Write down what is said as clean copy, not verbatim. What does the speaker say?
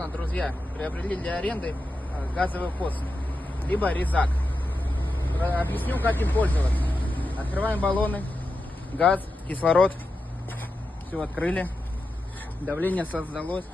собрано, друзья. Приобрели для аренды газовый пост, либо резак. Объясню, как им пользоваться. Открываем баллоны, газ, кислород. Все открыли. Давление создалось.